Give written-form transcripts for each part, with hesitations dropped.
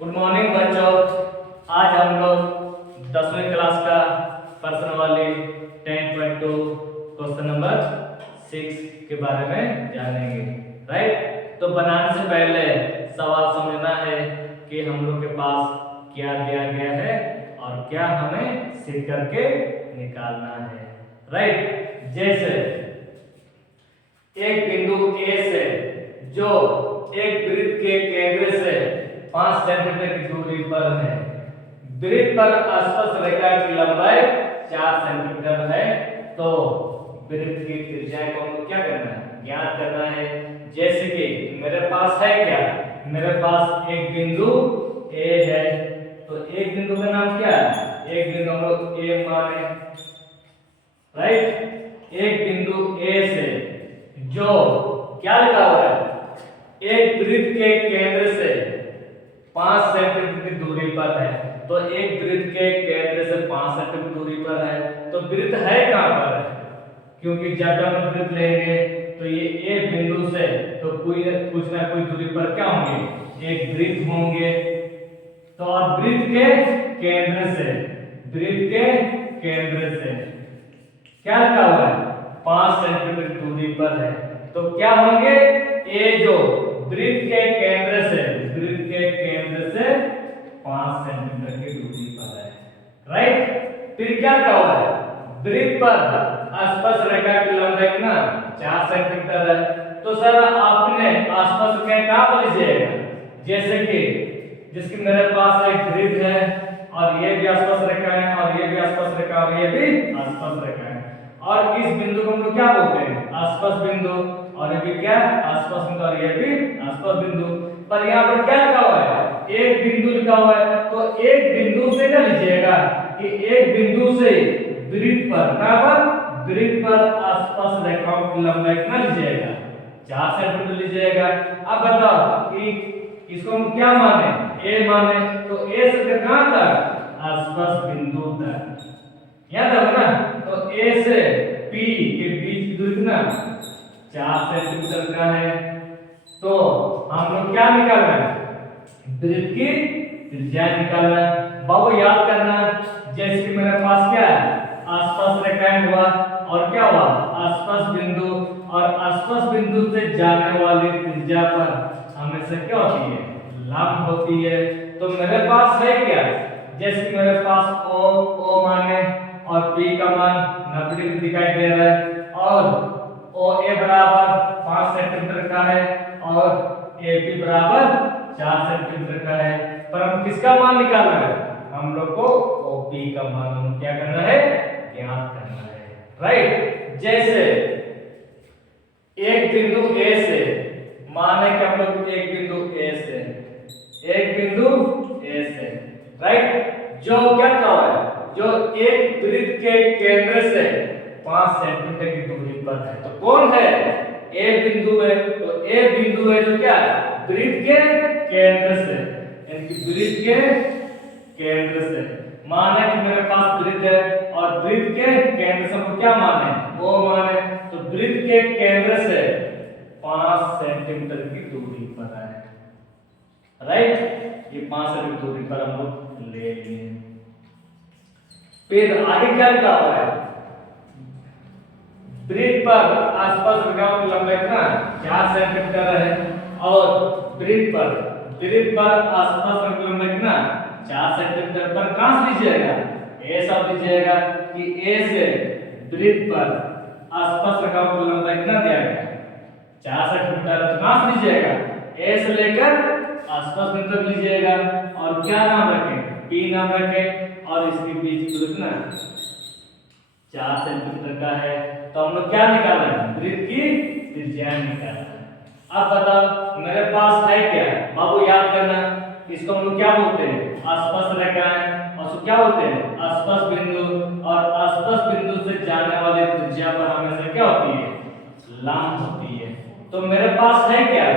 Good morning बच्चों। आज हम लोग 10वीं क्लास का प्रश्नावली 10.2 क्वेश्चन नंबर 6 के बारे में जानेंगे। राइट, तो बनाने से पहले सवाल समझना है कि हम लोग के पास क्या दिया गया है और क्या हमें सीख करके निकालना है। राइट, जैसे एक बिंदु ए से जो एक वृत्त के केंद्र से 5 सेंटीमीटर की दूरी पर है, वृत्त पर स्पर्श रेखा की लंबाई 4 सेंटीमीटर है, तो वृत्त की त्रिज्या को हमको क्या करना है, ज्ञात करना है। जैसे कि मेरे पास है क्या, मेरे पास एक बिंदु ए है, तो एक बिंदु का नाम क्या है, एक बिंदु हम लोग ए माने। राइट, एक बिंदु ए से जो क्या लिखा हुआ है, एक वृत्त के केंद्र से 5 सेंटीमीटर की दूरी पर है, तो एक वृत्त के केंद्र से 5 सेंटीमीटर दूरी पर है, तो वृत्त है कहां पर है, क्योंकि जब हम वृत्त लेंगे तो ये ए बिंदु से तो कुछ ना कोई दूरी पर क्या होंगे, एक वृत्त होंगे। तो और वृत्त के केंद्र से, वृत्त के केंद्र से क्या लिखा हुआ है, 5 सेंटीमीटर की दूरी पर है, तो क्या होंगे, ए जो वृत्त के केंद्र से, वृत्त के केंद्र से 5 सेंटीमीटर की दूरी पर है। राइट, फिर क्या हुआ है, वृत्त पर स्पर्श रेखा की लंबाई कितना 4 सेंटीमीटर है, तो सर आपने स्पर्श रेखा कहां पर लीजिएगा, जैसे कि जिसकी मेरे पास एक वृत्त है और ये भी स्पर्श रेखा है और ये भी स्पर्श रेखा और ये भी स्पर्श रेखा है, और इस बिंदु को हम लोग क्या बोलते हैं, स्पर्श बिंदु, और ये भी क्या स्पर्श बिंदु और ये भी स्पर्श बिंदु। पर यहाँ पर क्या लिखा हुआ है, एक बिंदु लिखा हुआ है, तो एक बिंदु से ना लीजिएगा कि एक बिंदु से वृत्त पर बराबर वृत्त पर स्पर्श रेखाओं की लंबाई कितना लीजिएगा, 4 सेंटीमीटर लीजिएगा। अब बताओ कि इसको हम क्या माने, ए माने, तो ए से कहां तक, स्पर्श बिंदु तक, याद है ना, तो ए से पी के बीच की दूरी कितना 4 सेंटीमीटर का है, तो हम लोग क्या निकालना है, वृत्त की त्रिज्या निकालना है। बाबू याद करना, जैसे कि मेरे पास क्या है, स्पर्श रेखाएं हुआ और क्या हुआ, स्पर्श बिंदु, और स्पर्श बिंदु से जाने वाली त्रिज्या पर हमेशा क्या होती है, लंब होती है। तो मेरे पास है क्या, जैसे मेरे पास ओ माने और P का मान 90 डिग्री दिखाई दे रहा है, और OA बराबर 5 सेंटीमीटर का है और AP बराबर 4 सेंटीमीटर का है, पर हम किसका मान निकालना है, हम लोग को OP का मान क्या करना है, ज्ञात करना है। राइट, जैसे एक बिंदु A से, माने कि हम लोग एक बिंदु A से, एक बिंदु A से, राइट, जो क्या कहा है, जो एक वृत्त के केंद्र से 5 सेंटीमीटर की दूरी पर है, तो कौन है, ए बिंदु है, तो ए बिंदु है जो क्या है, वृत्त के केंद्र से, यानी कि वृत्त के केंद्र से, माना कि मेरे पास वृत्त है और वृत्त के केंद्र से हम क्या माने, ओ माने, तो वृत्त के केंद्र से 5 सेंटीमीटर की दूरी पर है। राइट, ये 5 सेंटीमीटर दूरी पर हम लोग ले लिए। फिर आगे क्या लिखा हुआ है, वृत्त पर आसपास रेखाओं की लंबाई कितना 4 सेंटीमीटर है, और वृत्त पर आसपास रेखाओं की लंबाई कितना 4 सेंटीमीटर, पर कहां से लीजिएगा, ए सब लीजिएगा कि ए से वृत्त पर आसपास रेखाओं की लंबाई कितना दिया गया 4 सेंटीमीटर, तो कहां से लीजिएगा, ए से लेकर आसपास बिंदु तक लीजिएगा, और क्या नाम रखें, P नाम रखें, और इसके बीच की दूरी कितना 4 सेंटीमीटर का है, तो हम लोग क्या निकालना है, वृत्त की त्रिज्या निकालना है। अब बताओ मेरे पास है क्या, बाबू याद करना, इसको हम लोग क्या बोलते हैं, स्पर्श रेखाएं, और उसको क्या बोलते हैं, स्पर्श बिंदु, और स्पर्श बिंदु से जाने वाली त्रिज्या पर हमेशा क्या होती है, लंब होती है। तो मेरे पास है क्या,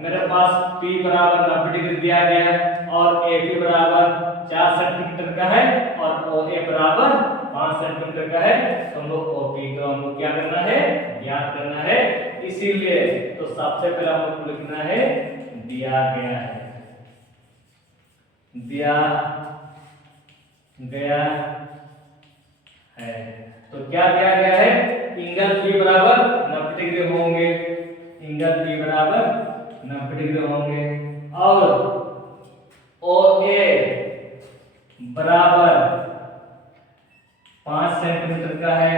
मेरे पास P बराबर 90 डिग्री दिया गया है और AP बराबर 4 सेंटीमीटर का है और OA बराबर 5 सेंटीमीटर का है, तो हम लोग OP को हम लोग क्या करना है, ज्ञात करना है। इसीलिए तो सबसे पहले हम लोग लिखना है दिया गया है, दिया गया है। तो क्या दिया गया है? एंगल P बराबर 90 डिग्री होंगे, एंगल P बराबर 90 डिग्री होंगे और OA बराबर 5 सेंटीमीटर का है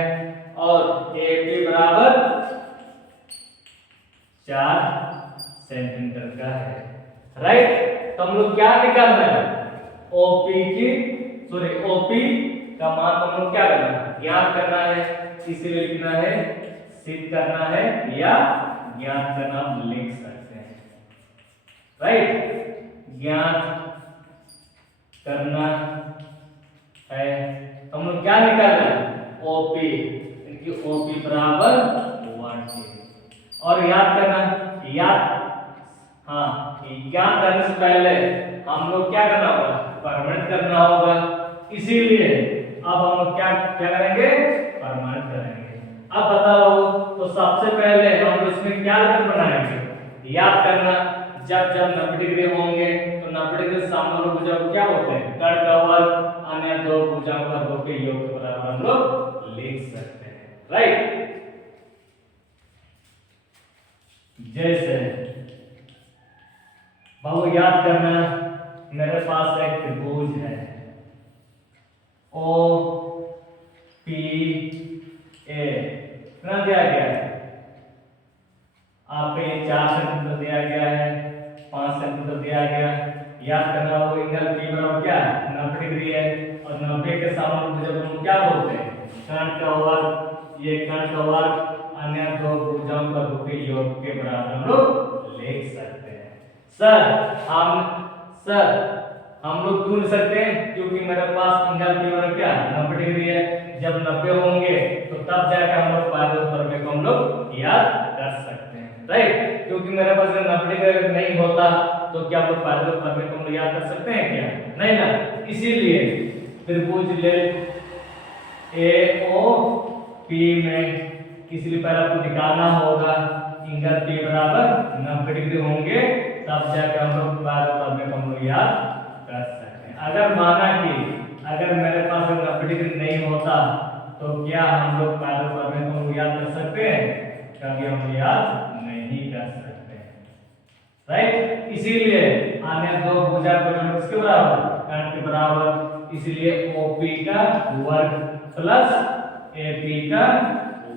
और AP बराबर 4 सेंटीमीटर का है। राइट, तो हम लोग क्या निकालना है? OP का मान हम लोग क्या करना है? ज्ञात करना है, इसीलिए लिखना है, सिद्ध करना है या ज्ञात करना आप लिख सकते हैं। राइट, ज्ञात करना है तो हम लोग क्या निकालना है? OP, क्योंकि OP बराबर 1 और याद करना, ज्ञात करने से पहले हम लोग क्या करना होगा? परमाणु करना होगा। इसीलिए अब हम लोग क्या करेंगे? परमाणु करेंगे। अब बताओ, तो सबसे पहले हम लोग इसमें क्या लेकर बनाएंगे? याद करना, जब 90 डिग्री होंगे तो 90 डिग्री सामने वाले भुजा क्या होते हैं? कर्ण का वर्ग, अन्य दो भुजाओं का वर्ग के योग के बराबर हम लोग लिख सकते हैं। राइट, जैसे बाबू याद करना, मेरे पास एक त्रिभुज है OPA, कितना दिया गया है? आपको ये 4 सेंटीमीटर दिया गया है, 5 सेंटीमीटर दिया गया। याद करना, वो एंगल P बराबर क्या है? 90 डिग्री है और 90 के सामने भुजा को हम क्या बोलते हैं? कर्ण का वर्ग, ये कर्ण का वर्ग अन्य दो भुजाओं का वर्ग के योग के बराबर हम लोग लिख सकते हैं। सर हम लोग क्यों लिख सकते हैं? क्योंकि मेरे पास एंगल P बराबर क्या है? 90 डिग्री है। जब 90 होंगे तो तब जाकर हम लोग पाइथागोरस प्रमेय को हम लोग याद कर सकते हैं। राइट, क्योंकि मेरे पास अगर 90 डिग्री नहीं होता तो क्या हम लोग पाइथागोरस प्रमेय को हम लोग याद कर सकते हैं क्या? नहीं ना। इसीलिए त्रिभुज ले AOP में इसलिए पहले आपको दिखाना होगा एंगल P बराबर 90 डिग्री होंगे, तब जाकर हम लोग पाइथागोरस प्रमेय को हम लोग याद कर सकते हैं। अगर माना कि अगर मेरे पास 90 डिग्री नहीं होता तो क्या हम लोग पाइथागोरस प्रमेय को याद कर सकते हैं? कभी हम याद नहीं कर सकते हैं। राइट, इसीलिए अन्य दो भुजा को जोड़ो किसके बराबर? कर्ण के बराबर। इसीलिए OP का वर्ग प्लस AP का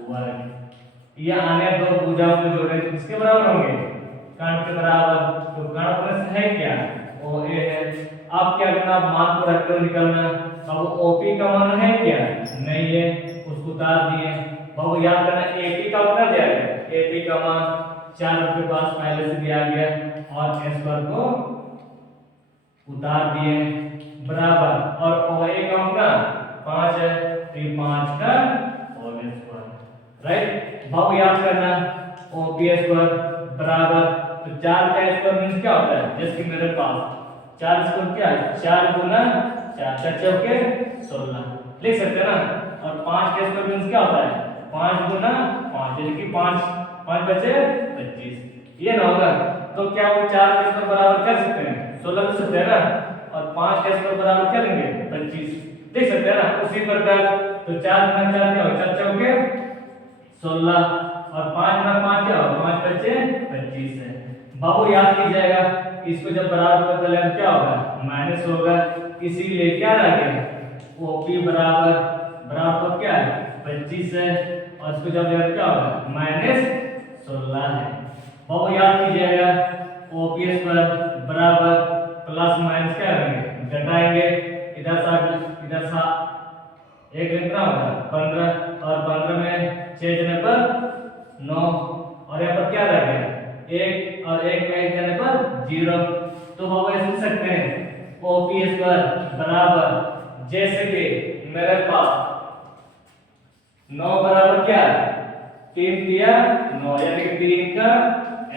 वर्ग, ये अन्य दो भुजाओं को जोड़े तो किसके बराबर होंगे? कर्ण के बराबर। तो कर्ण प्लस है क्या? OA है। अब क्या करना? मान को रखकर निकलना। अब OP का मान है क्या? नहीं है, उसको उतार दिए। बाबू याद करना, AP का मान दिया गया, AP का मान 4 के पास पहले से दिया गया और S वर्ग को उतार दिए बराबर, और OA का मान 5 है, तो 5 का होल स्क्वायर। राइट, बाबू याद करना, OP स्क्वायर बराबर, तो 4 का स्क्वायर मींस क्या होता है? जैसे कि मेरे पास 4 स्क्वायर क्या है? 4 गुना 4 चौके 16 लिख सकते हैं ना। और 5 का स्क्वायर मींस क्या होता है? 5 गुना 5, यानी कि 5 बचे 25, ये ना होगा। तो क्या वो 4 के स्क्वायर बराबर कर सकते हैं? 16 लिख सकते हैं ना। और 5 के स्क्वायर बराबर क्या लेंगे? 25 लिख सकते हैं ना। उसी प्रकार तो 4 गुना 4 क्या होगा? 4 चौके 16 और 5 गुना 5 क्या होगा? 5 बचे 25 है। बाबू याद कीजिएगा, इसको जब बराबर बदले हम क्या होगा? माइनस होगा। इसीलिए क्या रह गया? OP बराबर क्या है? 25 है और इसको जब क्या होगा? माइनस 16 है। बाबू याद कीजिएगा, OP स्क्वायर बराबर प्लस माइनस क्या करेंगे? घटाएंगे। इधर सा एक कितना होगा? 15 और 15 में 6 जने पर 9 और यहाँ पर क्या रह गया? 1 और 1 में 1 जने पर 0। तो बाबू ऐसे लिख सकते हैं OP स्क्वायर बराबर, जैसे कि मेरे पास 9 बराबर क्या है? 3 दिया 9, यानी कि 3 का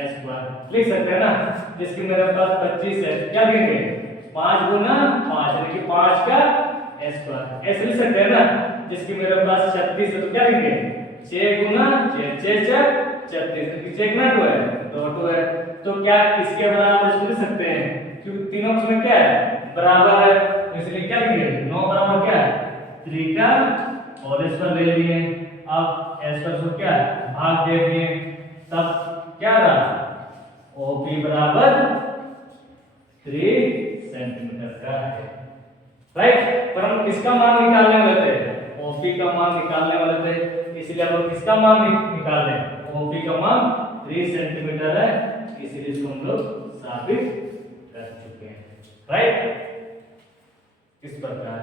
स्क्वायर लिख सकते हैं ना। जिसकी मेरे पास 25 है, क्या लिखेंगे? 5 गुना 5, यानी कि 5 का स्क्वायर ऐसे लिख सकते हैं ना। जिसकी मेरे पास 36 है, तो क्या लिखेंगे? 6 गुना 6, 6 4 36, क्योंकि 6 गुना 2 है, 2 है। तो क्या इसके बराबर इसको लिख सकते हैं? क्योंकि तीनों में क्या है? बराबर है, तो इसलिए क्या किए 9 बराबर क्या है 3 का और इस पर ले लिए, अब s पर इसको क्या है भाग दे दिए, तब क्या रहा OP बराबर 3 सेंटीमीटर का है, राइट। पर हम किसका मान निकालने वाले थे OP का मान निकालने वाले थे, इसलिए हम लोग किसका मान निकाल रहे हैं OP का मान 3 सेंटीमीटर है, इसलिए इसको हम लोग साबित कर चुके हैं, राइट। इस प्रकार